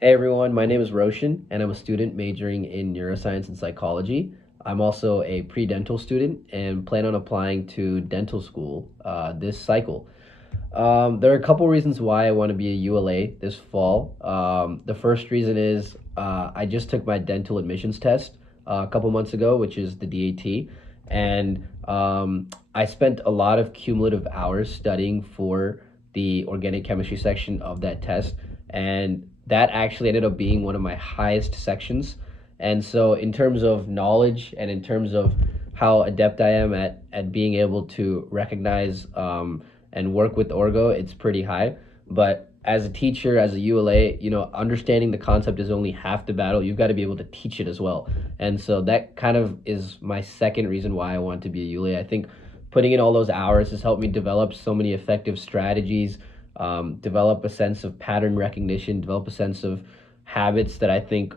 Hey everyone, my name is Roshan, and I'm a student majoring in neuroscience and psychology. I'm also a pre-dental student and plan on applying to dental school this cycle. There are a couple reasons why I want to be a ULA this fall. The first reason is I just took my dental admissions test a couple months ago, which is the DAT, and I spent a lot of cumulative hours studying for the organic chemistry section of that test, and that actually ended up being one of my highest sections. And so, in terms of knowledge and in terms of how adept I am at being able to recognize and work with Orgo, it's pretty high. But as a teacher, as a ULA, understanding the concept is only half the battle. You've got to be able to teach it as well. And so that kind of is my second reason why I want to be a ULA. I think putting in all those hours has helped me develop so many effective strategies, develop a sense of pattern recognition, develop a sense of habits that I think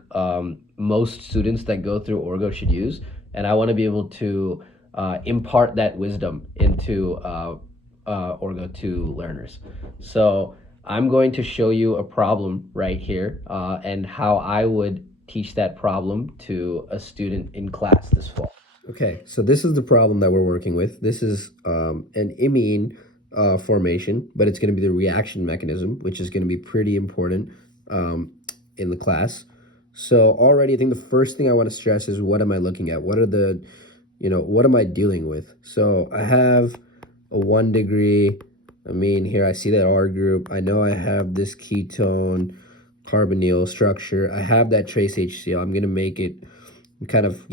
most students that go through Orgo should use. And I want to be able to impart that wisdom into Orgo 2 learners. So I'm going to show you a problem right here and how I would teach that problem to a student in class this fall. Okay, so this is the problem that we're working with. This is an imine formation, but it's going to be the reaction mechanism, which is going to be pretty important um, in the class. So already, I think the first thing I want to stress is what am I looking at? What are the, what am I dealing with? So I have a 1 degree amine here. I see that R group. I know I have this ketone carbonyl structure. I have that trace HCl. I'm going to make it kind of,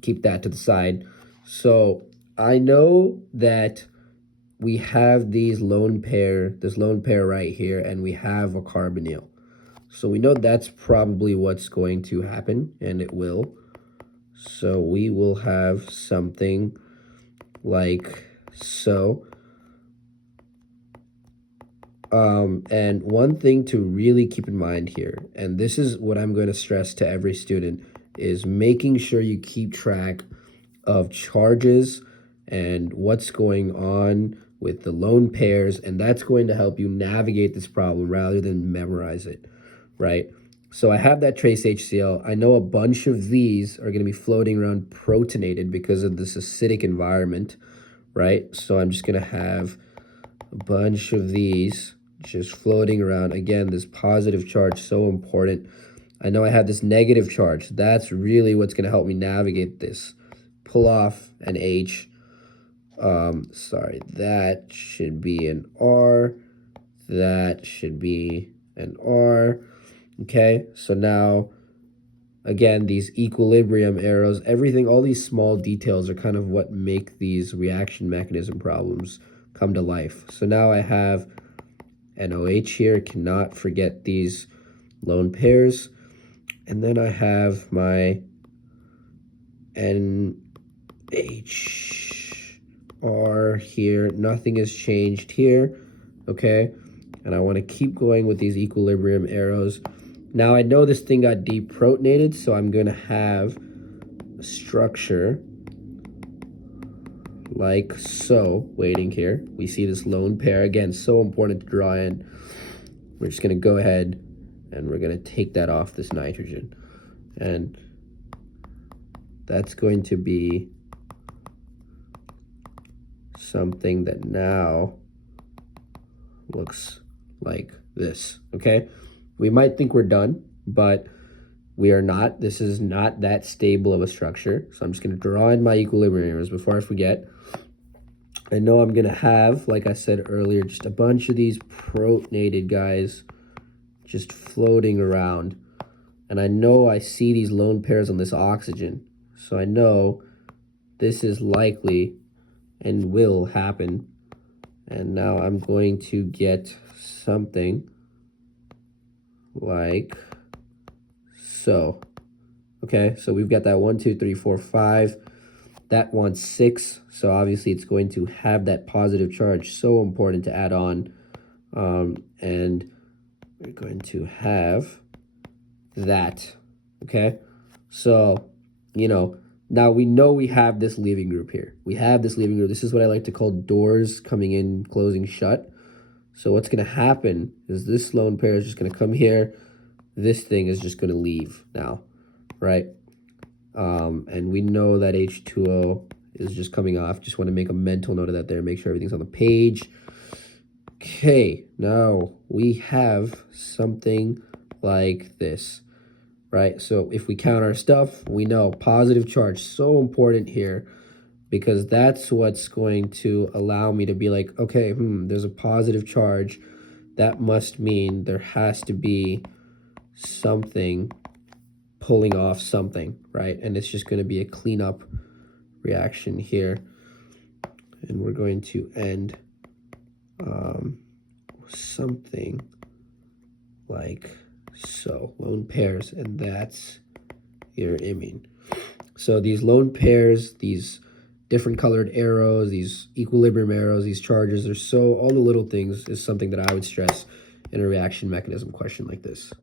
keep that to the side. So I know that we have this lone pair right here, and we have a carbonyl. So we know that's probably what's going to happen, and it will. So we will have something like so. And one thing to really keep in mind here, and this is what I'm going to stress to every student, is making sure you keep track of charges and what's going on with the lone pairs, and that's going to help you navigate this problem rather than memorize it, right? So I have that trace HCl. I know a bunch of these are going to be floating around protonated because of this acidic environment, right? So I'm just going to have a bunch of these just floating around. Again, this positive charge, so important. I know I have this negative charge. That's really what's going to help me navigate this. Pull off an H. Sorry, that should be an R. That should be an R. Okay, so now, again, these equilibrium arrows, everything, all these small details are kind of what make these reaction mechanism problems come to life. So now I have NOH here, cannot forget these lone pairs. And then I have my NHR here. Nothing has changed here, okay? And I want to keep going with these equilibrium arrows. Now I know this thing got deprotonated, so I'm going to have a structure like so, waiting here. We see this lone pair, again, so important to draw in. We're just going to go ahead and we're going to take that off this nitrogen. And that's going to be something that now looks like this, okay? We might think we're done, but we are not. This is not that stable of a structure. So I'm just going to draw in my equilibrium arrows before I forget. I know I'm going to have, like I said earlier, just a bunch of these protonated guys just floating around. And I know I see these lone pairs on this oxygen. So I know this is likely and will happen. And now I'm going to get something like so. Okay, so we've got that 1, 2, 3, 4, 5. That wants 6, so obviously it's going to have that positive charge. So important to add on. And we're going to have that. Okay, so, now we know we have this leaving group here. We have this leaving group. This is what I like to call doors coming in, closing shut. So what's going to happen is this lone pair is just going to come here. this thing is just going to leave now, right? And we know that H2O is just coming off. Just want to make a mental note of that there. Make sure everything's on the page. Okay, now we have something like this, right? So if we count our stuff, we know positive charge, so important here, because that's what's going to allow me to be like, okay, there's a positive charge. That must mean there has to be something pulling off something, right? And it's just going to be a cleanup reaction here. And we're going to end something like so, lone pairs, and that's your imine. So these lone pairs, these different colored arrows, these equilibrium arrows, these charges, all the little things is something that I would stress in a reaction mechanism question like this.